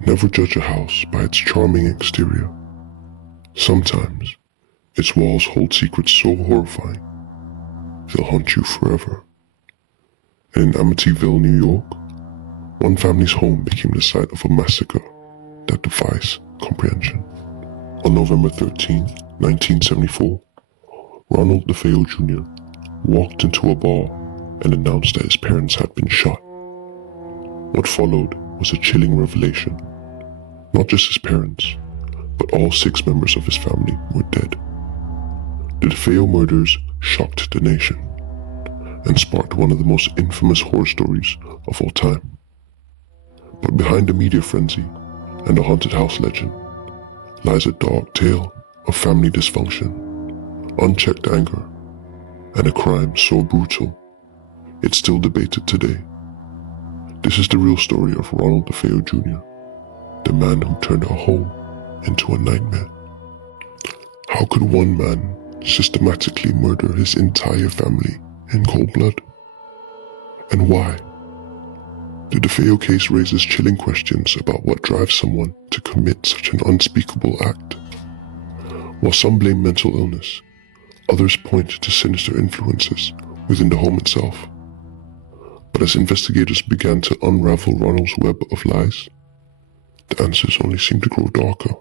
Never judge a house by its charming exterior. Sometimes, its walls hold secrets so horrifying, they'll haunt you forever. And in Amityville, New York, one family's home became the site of a massacre that defies comprehension. On November 13, 1974, Ronald DeFeo Jr. walked into a bar and announced that his parents had been shot. What followed was a chilling revelation. Not just his parents, but all 6 members of his family were dead. The DeFeo murders shocked the nation and sparked one of the most infamous horror stories of all time. But behind the media frenzy and the haunted house legend lies a dark tale of family dysfunction, unchecked anger, and a crime so brutal it's still debated today. This is the real story of Ronald DeFeo Jr., the man who turned a home into a nightmare. How could one man systematically murder his entire family in cold blood? And why? The DeFeo case raises chilling questions about what drives someone to commit such an unspeakable act. While some blame mental illness, others point to sinister influences within the home itself. But as investigators began to unravel Ronald's web of lies, the answers only seemed to grow darker.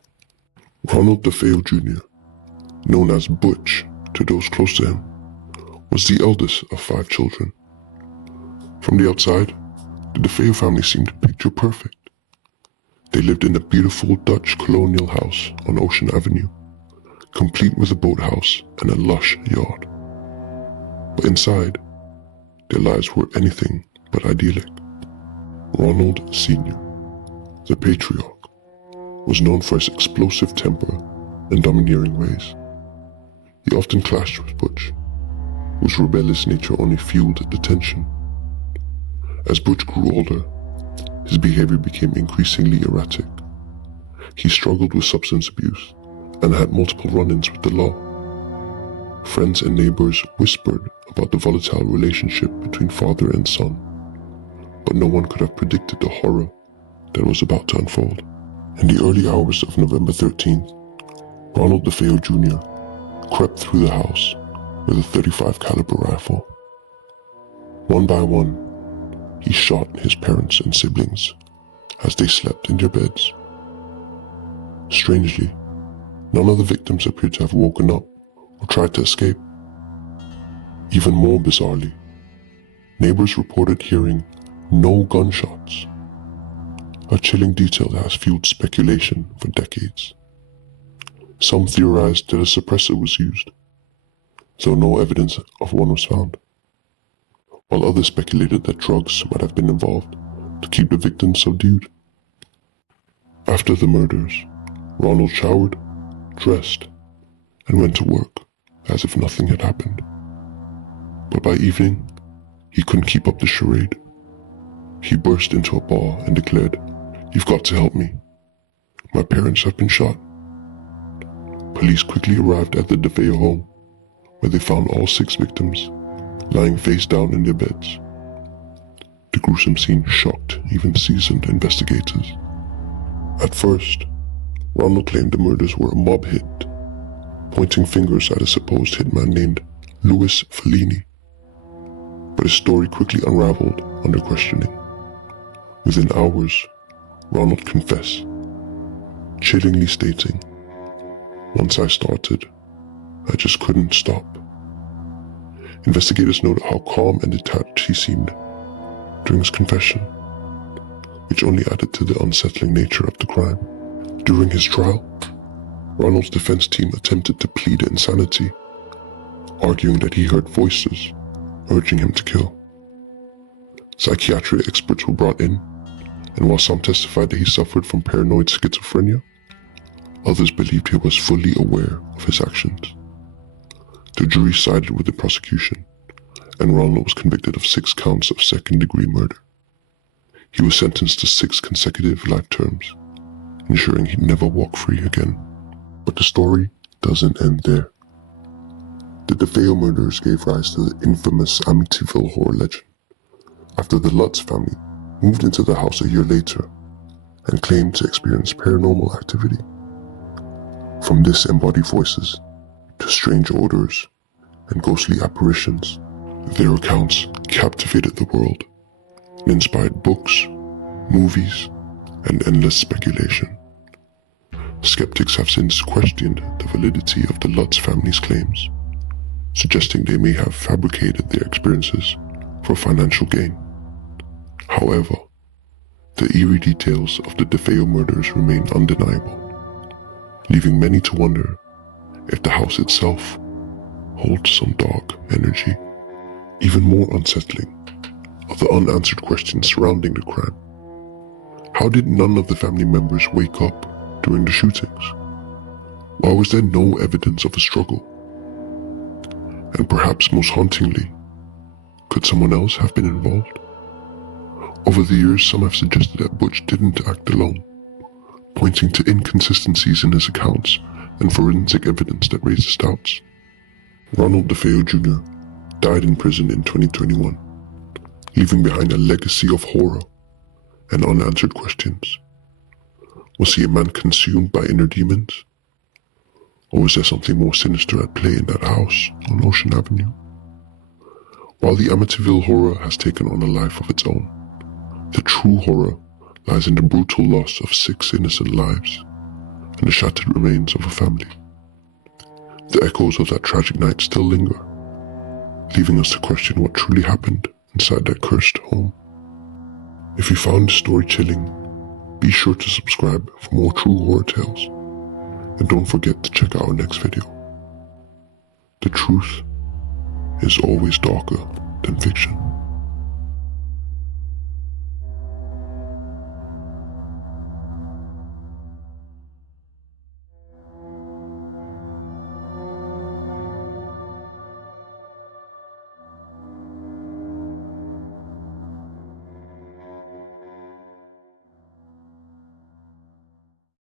Ronald DeFeo Jr., known as Butch to those close to him, was the eldest of 5 children. From the outside, the DeFeo family seemed picture perfect. They lived in a beautiful Dutch colonial house on Ocean Avenue, complete with a boathouse and a lush yard. But inside, their lives were anything but idyllic. Ronald Sr., the patriarch, was known for his explosive temper and domineering ways. He often clashed with Butch, whose rebellious nature only fueled the tension. As Butch grew older, his behavior became increasingly erratic. He struggled with substance abuse and had multiple run-ins with the law. Friends and neighbors whispered about the volatile relationship between father and son, but no one could have predicted the horror that was about to unfold. In the early hours of November 13th, Ronald DeFeo Jr. crept through the house with a .35 caliber rifle. One by one, he shot his parents and siblings as they slept in their beds. Strangely, none of the victims appeared to have woken up or tried to escape. Even more bizarrely, neighbors reported hearing no gunshots, a chilling detail that has fueled speculation for decades. Some theorized that a suppressor was used, though no evidence of one was found, while others speculated that drugs might have been involved to keep the victims subdued. After the murders, Ronald showered, dressed, and went to work as if nothing had happened. But by evening, he couldn't keep up the charade. He burst into a bar and declared, "You've got to help me. My parents have been shot." Police quickly arrived at the DeFeo home, where they found all 6 victims lying face down in their beds. The gruesome scene shocked even seasoned investigators. At first, Ronald claimed the murders were a mob hit, pointing fingers at a supposed hitman named Louis Fellini. But his story quickly unraveled under questioning. Within hours, Ronald confessed, chillingly stating, "Once I started, I just couldn't stop." Investigators noted how calm and detached he seemed during his confession, which only added to the unsettling nature of the crime. During his trial, Ronald's defense team attempted to plead insanity, arguing that he heard voices urging him to kill. Psychiatric experts were brought in, and while some testified that he suffered from paranoid schizophrenia, others believed he was fully aware of his actions. The jury sided with the prosecution, and Ronald was convicted of 6 counts of second-degree murder. He was sentenced to 6 consecutive life terms, ensuring he'd never walk free again. But the story doesn't end there. The DeFeo murders gave rise to the infamous Amityville horror legend. After the Lutz family moved into the house a year later, and claimed to experience paranormal activity. From disembodied voices to strange odors and ghostly apparitions, their accounts captivated the world and inspired books, movies, and endless speculation. Skeptics have since questioned the validity of the Lutz family's claims, suggesting they may have fabricated their experiences for financial gain. However, the eerie details of the DeFeo murders remain undeniable, leaving many to wonder if the house itself holds some dark energy. Even more unsettling are the unanswered questions surrounding the crime. How did none of the family members wake up during the shootings? Why was there no evidence of a struggle? And perhaps most hauntingly, could someone else have been involved? Over the years, some have suggested that Butch didn't act alone, pointing to inconsistencies in his accounts and forensic evidence that raises doubts. Ronald DeFeo Jr. died in prison in 2021, leaving behind a legacy of horror and unanswered questions. Was he a man consumed by inner demons? Or was there something more sinister at play in that house on Ocean Avenue? While the Amityville horror has taken on a life of its own, the true horror lies in the brutal loss of 6 innocent lives and the shattered remains of a family. The echoes of that tragic night still linger, leaving us to question what truly happened inside that cursed home. If you found this story chilling, be sure to subscribe for more true horror tales, and don't forget to check out our next video. The truth is always darker than fiction.